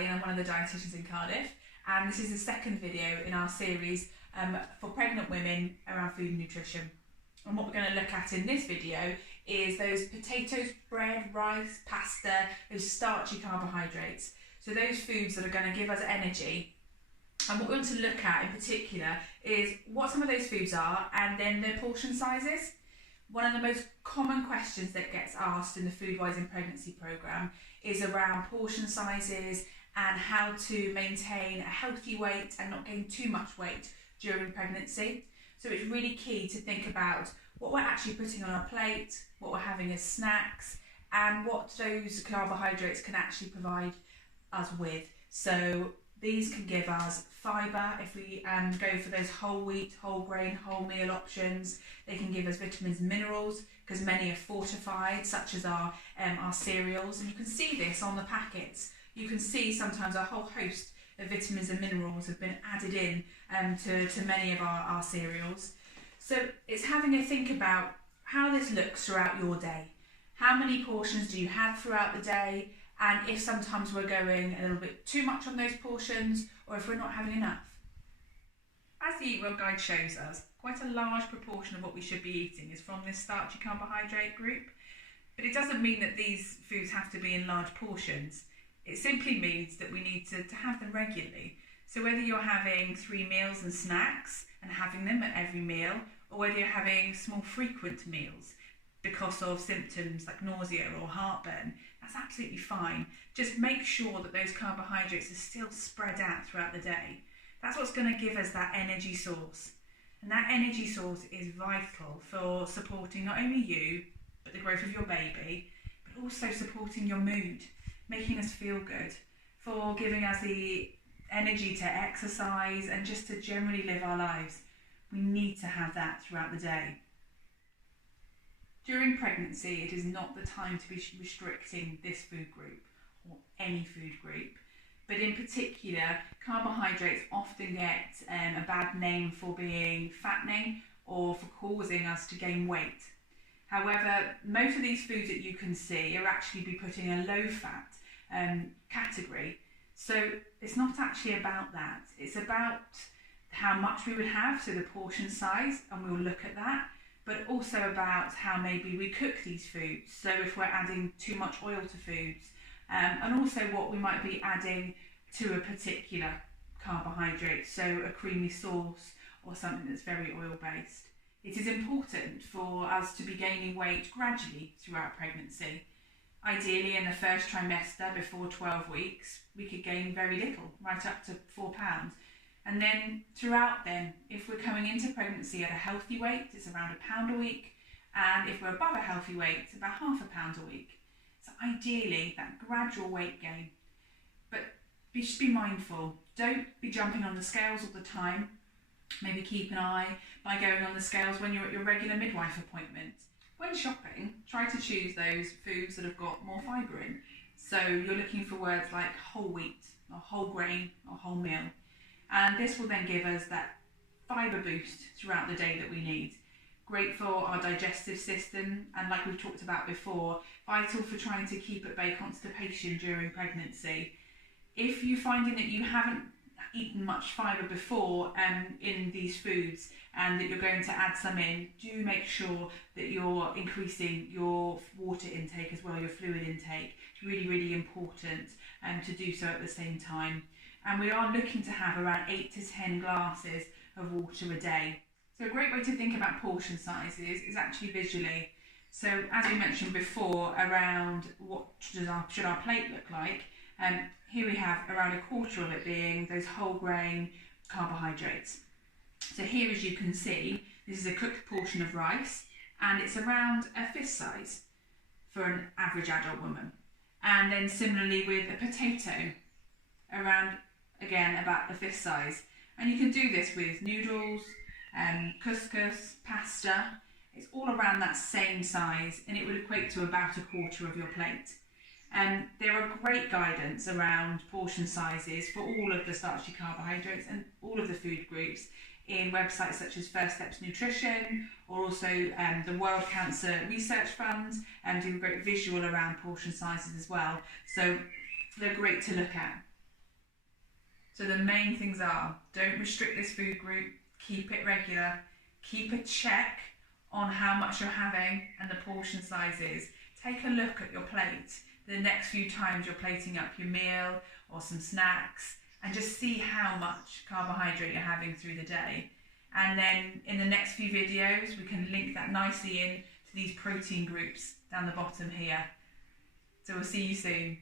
Vale and I'm one of the dietitians in Cardiff, and this is the second video in our series for pregnant women around food and nutrition. And what we're going to look at in this video is those potatoes, bread, rice, pasta, those starchy carbohydrates. So those foods that are going to give us energy. And what we want to look at in particular is what some of those foods are and then their portion sizes. One of the most common questions that gets asked in the Foodwise in Pregnancy programme is around portion sizes and how to maintain a healthy weight and not gain too much weight during pregnancy. So it's really key to think about what we're actually putting on our plate, what we're having as snacks, and what those carbohydrates can actually provide us with. So these can give us fibre if we go for those whole wheat, whole grain, whole meal options. They can give us vitamins and minerals because many are fortified, such as our cereals. And you can see this on the packets. You can see sometimes a whole host of vitamins and minerals have been added in to many of our cereals. So it's having a think about how this looks throughout your day. How many portions do you have throughout the day? And if sometimes we're going a little bit too much on those portions, or if we're not having enough. As the Eat Well guide shows us, quite a large proportion of what we should be eating is from this starchy carbohydrate group. But it doesn't mean that these foods have to be in large portions. It simply means that we need to have them regularly. So whether you're having 3 meals and snacks and having them at every meal, or whether you're having small frequent meals because of symptoms like nausea or heartburn, that's absolutely fine. Just make sure that those carbohydrates are still spread out throughout the day. That's what's going to give us that energy source. And that energy source is vital for supporting not only you, but the growth of your baby, but also supporting your mood, making us feel good, for giving us the energy to exercise and just to generally live our lives. We need to have that throughout the day. During pregnancy, it is not the time to be restricting this food group or any food group, but in particular, carbohydrates often get a bad name for being fattening or for causing us to gain weight. However, most of these foods that you can see are actually be put in a low fat category. So it's not actually about that. It's about how much we would have, so the portion size, and we'll look at that, but also about how maybe we cook these foods. So if we're adding too much oil to foods, and also what we might be adding to a particular carbohydrate, so a creamy sauce or something that's very oil-based. It is important for us to be gaining weight gradually throughout pregnancy. Ideally, in the first trimester, before 12 weeks, we could gain very little, right up to 4 pounds. And then throughout then, if we're coming into pregnancy at a healthy weight, it's around £1 a week. And if we're above a healthy weight, it's about £0.5 a week. So ideally, that gradual weight gain. But just be mindful. Don't be jumping on the scales all the time. Maybe keep an eye by going on the scales when you're at your regular midwife appointment. When shopping, try to choose those foods that have got more fibre in. So you're looking for words like whole wheat, or whole grain, or whole meal. And this will then give us that fibre boost throughout the day that we need. Great for our digestive system, and like we've talked about before, vital for trying to keep at bay constipation during pregnancy. If you're finding that you haven't eaten much fibre before in these foods and that you're going to add some in, do make sure that you're increasing your water intake as well, your fluid intake. It's really, really important to do so at the same time. And we are looking to have around 8 to 10 glasses of water a day. So a great way to think about portion sizes is actually visually. So as we mentioned before, around what should our plate look like, here we have around a quarter of it being those whole grain carbohydrates. So here, as you can see, this is a cooked portion of rice, and it's around a fist size for an average adult woman. And then similarly with a potato, around, again, about a fist size. And you can do this with noodles, couscous, pasta. It's all around that same size, and it would equate to about a quarter of your plate. There are great guidance around portion sizes for all of the starchy carbohydrates and all of the food groups in websites such as First Steps Nutrition, or also the World Cancer Research Fund, do a great visual around portion sizes as well. So they're great to look at. So the main things are, don't restrict this food group, keep it regular, keep a check on how much you're having and the portion sizes. Take a look at your plate the next few times you're plating up your meal or some snacks, and just see how much carbohydrate you're having through the day. And then in the next few videos, we can link that nicely in to these protein groups down the bottom here. So we'll see you soon.